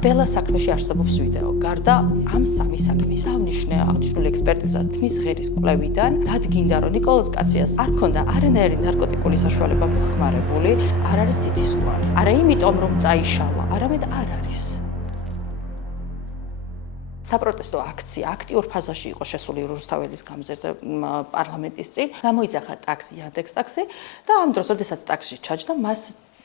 ყველა საქმეში არსებობს ვიდეო. გარდა ამ სამი საქმის აღნიშნული ექსპერტიზა თმის ღერის კვლევიდან დადგინდა, რომ ნიკოლოზ კაციას არ ქონდა არანაირი ნარკოტიკული საშუალება მოხმარებული, არ არის თითისკვარი. არა იმიტომ, რომ წაიშალა, არამედ არ არის. საპროტესტო აქცია აქტიურ ფაზაში იყო შესული რუსთაველის გამზირზე პარლამენტის წინ. გამოიძახა ტაქსი, Yandex ტაქსი და ამ დროს, როდესაც ტაქსში ჩაჯდა, მას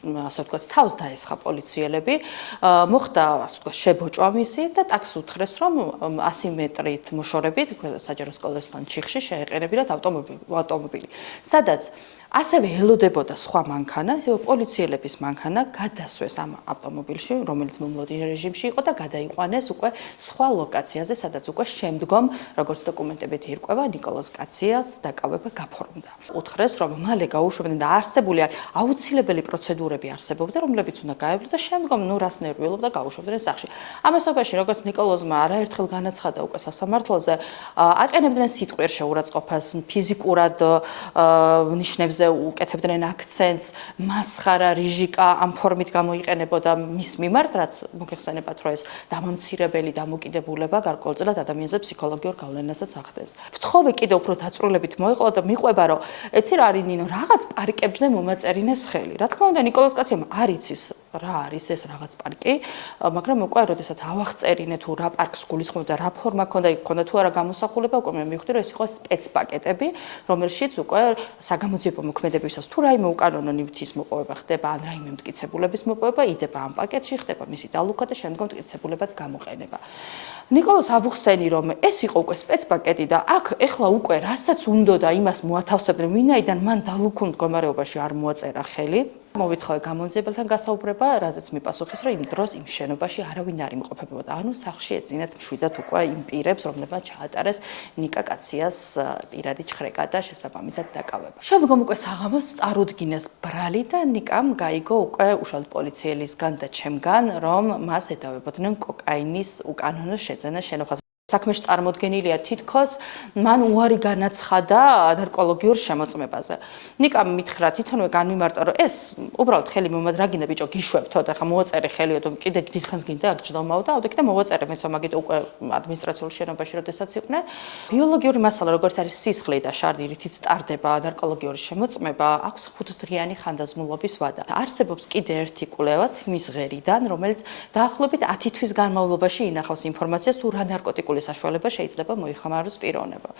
ასე ვთქვათ, თავს დაესხა პოლიციელები, მოხდა ასე ვთქვათ, შებოჭვა მისი და ტაქსს უთხრეს, რომ 100 მეტრით მოშორებით საჯარო სკოლასთან ჩიხში შეეყენებინათ ავტომობილი. სადაც ასევე ელოდებოდა სხვა მანქანა, ისევ პოლიციელების მანქანა გადასვეს ამ ავტომობილში, რომელიც მომლოდი რეჟიმში იყო და გადაიყვანეს უკვე სხვა ლოკაციაზე, სადაც უკვე შემდგომ, როგორც დოკუმენტებით ირკვევა, ნიკოლოზ კაციას დაკავება გაფორმდა. უთხრეს, რომ მალე გაუშვებდნენ და არსებული აუცილებელი პროცედურები არსებობდა, რომლებიც უნდა გაევლო და შემდგომ რას ნერვიულობდა გაუშვებდნენ სახში. ამასობაში, როგორც ნიკოლოზმა არაერთხელ განაცხადა უკვე სასამართლოზე, აყენებდნენ სიტყვიერ შეურაცხყოფას, ფიზიკურად ნიშნებზე უკეთებდნენ აქცენტს, მასხარა, რიჟიკა ამ ფორმით გამოიყენებოდა მის მიმართ, რაც მოგეხსენებათ, რომ ეს დამამცირებელი დამოკიდებულება გარკვეულწილად ადამიანზე ფსიქოლოგიურ გავლენასაც ახდენს. ვთხოვე კიდევ უფრო დაწვრილებით მოეყოლა და მიყვება, რომ ეცი რა არის ნინო, რაღაც პარკებზე მომაწერინეს ხელი. რა თქმა უნდა, ნიკოლოზ კაციამ არ იცის რა არის ეს რაღაც პარკი, მაგრამ უკვე როდესაც ავახწერინე თუ რა პარკს გულისხმობდა, რა ფორმა ქონდა თუ არა გამოსახულება, უკვე მე მივხვდი, რომ ეს იყო სპეცპაკეტები, რომელშიც უკვე საგამოძიებო მოქმედებისას თუ რაიმე უკანონო ნივთის მოპოვება ხდება, ან რაიმე მტკიცებულების მოპოვება, იდება ამ პაკეტში, ხდება მისი დალუქვა და შემდგომ მტკიცებულებად გამოყენება. ნიკოლოზ ავუხსენი, რომ ეს იყო უკვე სპეცპაკეტი და აქ ეხლა უკვე რასაც უნდოდა იმას მოათავსებდნენ, ვინაიდან მან დალუქულ მდგომარეობაში არ მოაწერა ხელი. მოვითხოვე გამონძიებელთან გასაუბრება, რაზეც მიპასუხეს, რომ იმ დროს იმ შენობაში არავინ არ იმყოფებოდა. ანუ სახლში ეძინათ მშვიდად უკვე იმ პირებს, რომლებმაც ჩაატარეს ნიკა კაციას პირადი ჩხრეკა და შესაბამისად დაკავება. შემდგომ უკვე საღამოს წარუდგინეს ბრალი და ნიკამ გაიგო უკვე უშუალოდ პოლიციელისგან და ჩემგან, რომ მას ედავებოდნენ კოკაინის უკანონო შეძენა შენობას. საქმეში წარმოდგენილია თითქოს მან უარი განაცხადა ნარკოლოგიურ შემოწმებაზე. ნიკამ მითხრა თვითონვე განმიმარტა, რომ ეს უბრალოდ ხელი მომად რა გინდა ბიჭო გიშვებთო და ხა მოაწერე ხელიო და კიდე დიდხანს გინდა აქ ჯდომაო და აუდექი და მოაწერე მეცო მაგით უკვე ადმინისტრაციულ შენობაში როდესაც იყვნენ. ბიოლოგიური მასალა როგორც არის სისხლი და შარდი რითიც ტარდება ნარკოლოგიური შემოწმება, აქვს 5 დღიანი ხანდაზმულობის ვადა. არსებობს კიდე ერთი კვლევა თმის ღერიდან, რომელიც დაახლოებით 10 თვის განმავლობაში ინახავს ინფორმაციას თუ რა ნარკოტიკული საშუალება შეიძლება მოიხმაროს პიროვნება.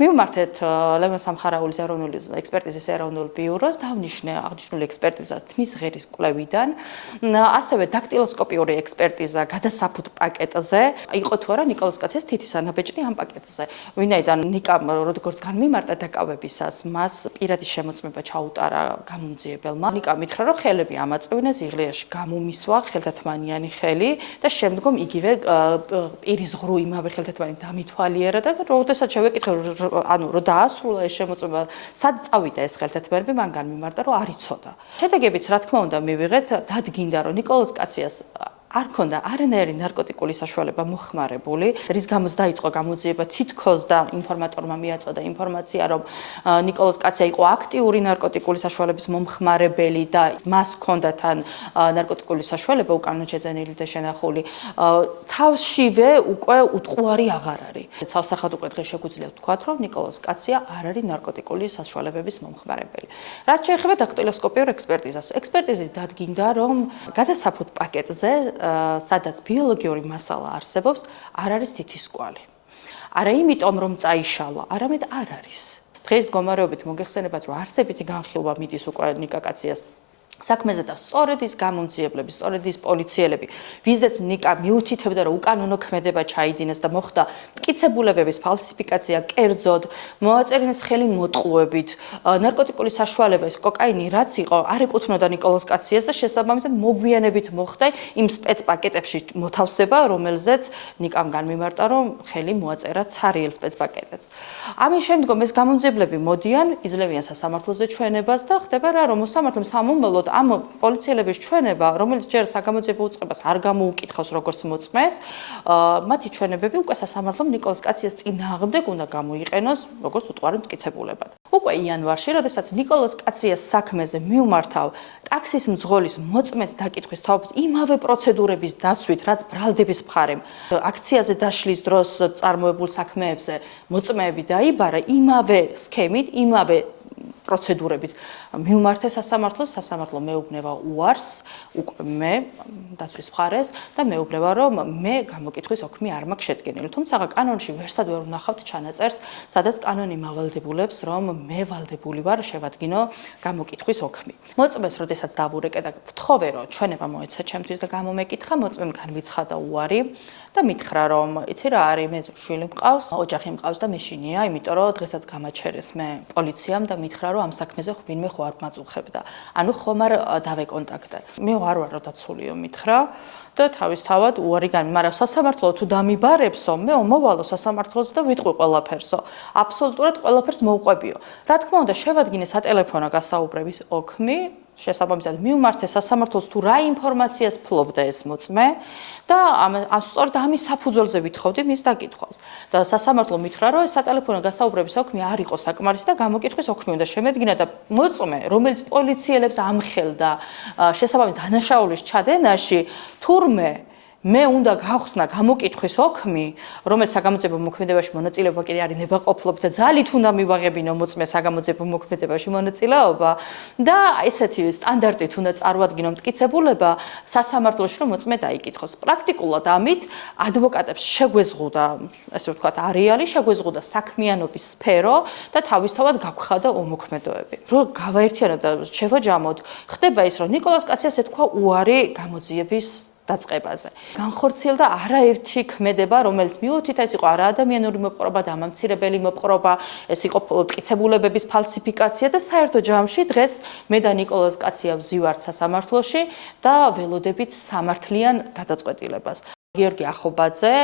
მივმართეთ ლევან სამხარაულის ეროვნული ექსპერტიზის ეროვნულ ბიუროს აღნიშნული ექსპერტიზა თმის ღერის კვლევიდან, ასევე დაქტილოსკოპიური ექსპერტიზა გადასაფუთ პაკეტზე, იყო თუ არა ნიკოლოზ კაციას თითის ანაბეჭდი ამ პაკეტზე. ვინაიდან ნიკამ როგორც განმიმარტა დაკავებისას, მას პირადი შემოწმება ჩაუტარა გამომძიებელმა. ნიკამ მითხრა, რომ ხელები ამაწვინეს, იღლიაში გამომისვა ხელთათმანიანი ხელი და შემდგომ იგივე პირის ღრუ იმავე ხელთათმანი დამითვალიერა და როდესაც შევეკითხე ანუ რომ დაასრულა ეს შემოწმება, სად წავიდა ეს ხელთათმანები, მან განმიმარტა, რომ არ იცოდა. შედეგებიც რა თქმა უნდა მივიღეთ, დადგინდა, რომ ნიკოლოზ კაციას არ ქონდა არანაირი ნარკოტიკული საშუალება მოხმარებული, რის გამოც დაიწყო გამოძიება თითქოს და ინფორმატორმა მიაწოდა ინფორმაცია, რომ ნიკოლოზ კაცია იყო აქტიური ნარკოტიკული საშუალების მომხმარებელი და მას ჰქონდა თან ნარკოტიკული საშუალება უკანონო შეძენილი და შენახული. თავშივე უკვე უტყუარი აღარ არის. ცალსახად უკვე დღეს შეგვიძლია ვთქვათ, რომ ნიკოლოზ კაცია არ არის ნარკოტიკული საშუალებების მომხმარებელი. რაც შეეხება დაქტილოსკოპიურ ექსპერტიზას. ექსპერტიზით დადგინდა, რომ გადასაფუთ პაკეტზე სადაც ბიოლოგიური მასალა არსებობს, არ არის თითისკვალი. არა იმიტომ, რომ წაიშალა, არამედ არ არის. დღეს მდგომარეობით მოგეხსენებათ, რომ არსებითი განხილვა მიდის უკვე ნიკა კაციას საქმეზე და სწორედ ის გამომძიებლები, სწორედ ის პოლიციელები, ვიზეც ნიკა მიუთითებდა, რომ უკანონო ქმედება ჩაიდინეს და მოხდა მტკიცებულებების ფალსიფიკაცია კერძოდ, მოაწერინეს ხელი მოტყუებით, ნარკოტიკული საშუალება ეს კოკაინი რაც იყო, არ ეკუთვნოდა ნიკოლოზ კაციას და შესაბამისად მოგვიანებით მოხდა იმ სპეცპაკეტებში მოთავსება, რომელზეც ნიკამ განმიმარტა, რომ ხელი მოაწერა ცარიელ სპეცპაკეტებს. ამის შემდგომ ეს გამომძიებლები მოდიან, იძლევიან სასამართლოზე ჩვენებას და ხდება რა, რომ მოსამართლემ სამომავლოდ ამ პოლიციელების ჩვენება, რომელიც ჯერ საგამოძიებო უწყებას არ გამოუკითხავს როგორც მოწმეს, მათი ჩვენებები უკვე სასამართლომ ნიკოლოზ კაციას წინააღმდეგ უნდა გამოიყენოს როგორც უტყუარი მტკიცებულებად. უკვე იანვარში, როდესაც ნიკოლოზ კაციას საქმეზე მიუმართავ ტაქსის მძღოლის მოწმედ დაკითხვის თაობის იმავე პროცედურების დაცვით, რაც ბრალდების მხარემ აქციაზე დაშლის დროს წარმოებულ საქმეებზე მოწმეები დაიბარა, იმავე სქემით, იმავე პროცედურებით მიუმართეს სასამართლოს, სასამართლო მეუბნება უარს, უკვე მე დაცვის მხარეს და მეუბნება, რომ მე გამოკითხვის ოქმი არ მაქვს შედგენილი. თუმცა კანონში ვერსად ვერ ვნახავთ ჩანაწერს, სადაც კანონი მავალდებულებს, რომ მე ვალდებული ვარ შევადგინო გამოკითხვის ოქმი. მოწმეს, როდესაც დავურეკე და ვთხოვე, რომ ჩვენება მოეცა ჩემთვის და გამომეკითხა, მოწმემ განვიცხადა უარი და მითხრა, რომ იცი რა არის, მე შვილი მყავს, ოჯახი მყავს და მეშინია, იმიტომ რომ დღესაც გამაჩერეს მე პოლიციამ და მითხრა, რომ ამ საქმეზე ვინმე ხო არ მაწუხებდა. ანუ ხომ არ დავეკონტაქტე. მე არ ვარ რომ დაცულიო მითხრა და თავისთავად უარი გამი, მაგრამ სასამართლო თუ დამიბარებსო, მე მოვალო სასამართლოს და ვიტყვი ყველაფერსო. აბსოლუტურად ყველაფერს მოვყვებიო. რა თქმა უნდა, შევადგინე სატელეფონო გასაუბრების ოქმი, შესაბამისად მიუმართე სასამართლოს თუ რა ინფორმაციას ფლობდა ეს მოწმე და სწორედ ამის საფუძველზე ვითხოვდი მის დაკითხვას. და სასამართლო მითხრა, რომ ეს სატელეფონო გასაუბრების ოქმი არ იყო საკმარისი და გამოკითხვის ოქმი უნდა შემედგინა და მოწმე, რომელიც პოლიციელებს ამხელდა შესაბამის დანაშაულის ჩადენაში, თურმე მე უნდა გავხსნა გამოკითხვის ოქმი, რომელიც საგამოძიებო მოქმედებაში მონაწილეობა კიდე არის ნებაყოფლობ და ძალით უნდა მივაღებინო მოწმე საგამოძიებო მოქმედებაში მონაწილეობა და ესეთი სტანდარტით უნდა წარმოადგინო მტკიცებულება სასამართლოში, რომ მოწმე დაიკითხოს. პრაქტიკულად ამით ადვოკატებს შეგვეზღუდა, ესე ვთქვათ, არეალი, შეგვეზღუდა საქმიანობის სფერო და თავისთავად გაგვხადა უმოქმედოები. რომ გავაერთიანოთ და შევაჯამოთ, ხდება ის, რომ ნიკოლოზ კაციას ეთქვა უარი გამოძიების დაწყებაზე. განხორციელდა არაერთი ქმედება, რომელიც მიუთით ეს იყო არაადამიანური მოპყრობა, დამამცირებელი მოპყრობა, ეს იყო მტკიცებულებების ფალსიფიკაცია და საერთო ჯამში დღეს მე და ნიკოლოზ კაცია ვზივართ სასამართლოში და ველოდებით სამართლიან გადაწყვეტილებას. გიორგი ახობაძე,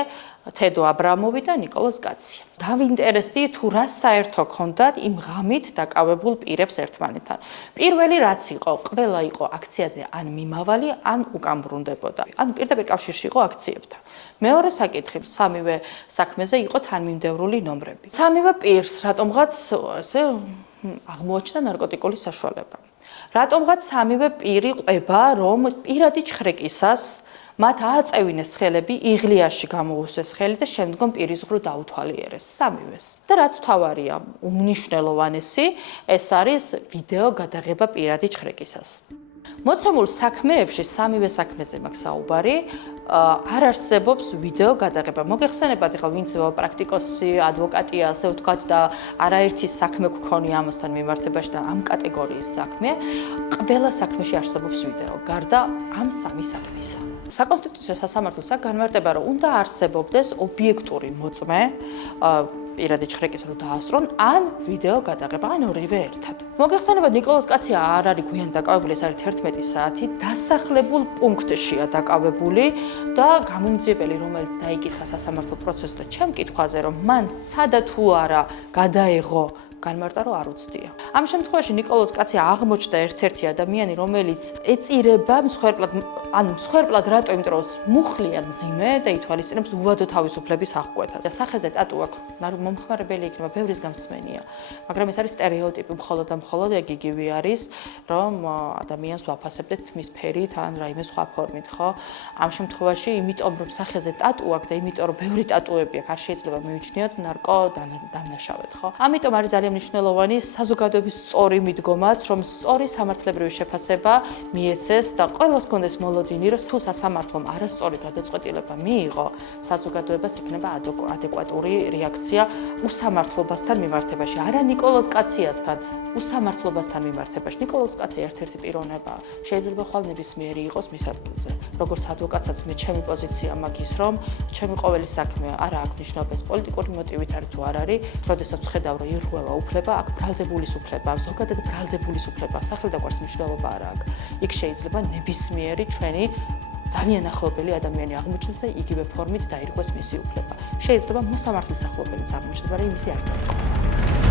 თედო აბრამოვი და ნიკოლოზ კაცია. დავინტერესდი თუ რა საერთო ჰქონდათ იმ ღამით დაკავებულ პირებს ერთმანეთთან. პირველი რაც იყო, ყველა იყო აქციაზე ან მიმავალი, ან უკან ბრუნდებოდა. ან პირდაპირ კავშირში იყო აქციებთან. მეორე საკითხი, სამივე საქმეზე იყო თანმიმდევრული ნომრები. სამივე პირს რატომღაც ესე აღმოაჩნდა ნარკოტიკული საშუალება. რატომღაც სამივე პირი ყვება, რომ პირადი ჩხრეკისას მათ ააწევინეს ხელები, იღლიაში გამოუსვეს ხელი და შემდგომ პირისღრუ დაუთვალიერეს სამივეს. და რაც თავარია, უმნიშვნელოვანესი, ეს არის ვიდეო გადაღება პირადი ჩხრეკისას. მოცემულ საქმეებში სამივე საქმეზე მაქვს საუბარი, არ არსებობს ვიდეო გადაღება. მოგეხსენებათ, ეხლა ვინც პრაქტიკოსი, ადვოკატია, ასე ვთქვათ და არაერთი საქმე გქონია ამასთან მიმართებაში და ამ კატეგორიის საქმე, ყველა საქმეში არსებობს ვიდეო, გარდა ამ სამი საქმისა. საკონსტიტუციო სასამართლოს განმარტება, რომ უნდა არსებობდეს ობიექტური მოწმე, პირადი ჩხრეკის რო დაასწრონ, ან ვიდეო გადაღება, ან ორივე ერთად. მოგეხსენებათ, ნიკოლოზ კაცია არ არის გვიან დაკავებული, ეს არის 11 საათი, დასახლებულ პუნქტშია დაკავებული და გამომძიებელი, რომელიც დაიკითხა სასამართლო პროცესს და ჩემ კითხვაზე, რომ მან სცადა თუ არა გადაეღო განმარტა, რომ არ უცდია. ამ შემთხვევაში ნიკოლოზ კაცია აღმოჩნდა ერთ-ერთი ადამიანი, რომელიც ეწირება მსხვერპლად რატო, იმიტომ რომ მუხლია მძიმე და ითვალისწინებს უვადო თავისუფლების აღკვეთას. სახეზე ტატუ აქვს, მომხმარებელი იქნება, ბევრის გამსმენია. მაგრამ ეს არის სტერეოტიპი, მხოლოდ და მხოლოდ ეგ იგივე არის, რომ ადამიანს ვაფასებდეთ მის ფერით ან რაიმე სხვა ფორმით, ხო? ამ შემთხვევაში, იმიტომ რომ სახეზე ტატუ აქვს და იმიტომ რომ ბევრი ტატუები აქვს, არ შეიძლება მივიჩნიოთ ნარკო დამნაშავედ, ხო? ამიტომ არის ძალიან მნიშვნელოვანი საზოგადოების სწორი მიდგომაც, რომ სწორი სამართლებრივი შეფასება მიეცეს და ყველას გქონდეს მოლოდინი, რომ თუ სასამართლომ არასწორი გადაწყვეტილება მიიღო, საზოგადოებას ექნება ადეკვატური რეაქცია უსამართლობასთან მიმართებაში, არა ნიკოლოზ კაციასთან, უსამართლობასთან მიმართებაში. ნიკოლოზ კაცია ერთ-ერთი პიროვნებაა. შეიძლება ხვალ ნებისმიერი იყოს მის ადგილზე. როგორც ადვოკატსაც მე ჩემი პოზიცია მაქვს ის, რომ ჩემი ყოველი საქმე არა აქვს მნიშვნელობას პოლიტიკური მოტივით არის თუ არ არის, როდესაც ვხედავ, რომ ირღვევა უფლება, აქ ბრალდებულის უფლება, ზოგადად ბრალდებულის უფლება, სახელდაგვარს მნიშვნელობა არ აქვს. იქ შეიძლება ნებისმიერი ჩვენი ძალიან ახლობელი ადამიანი აღმოჩნდეს და იგივე ფორმით დაირღვეს მისი უფლება. შეიძლება მოსამართლის ახლობელიც აღმოჩნდეს, მაგრამ იმისი არ დაირღვა.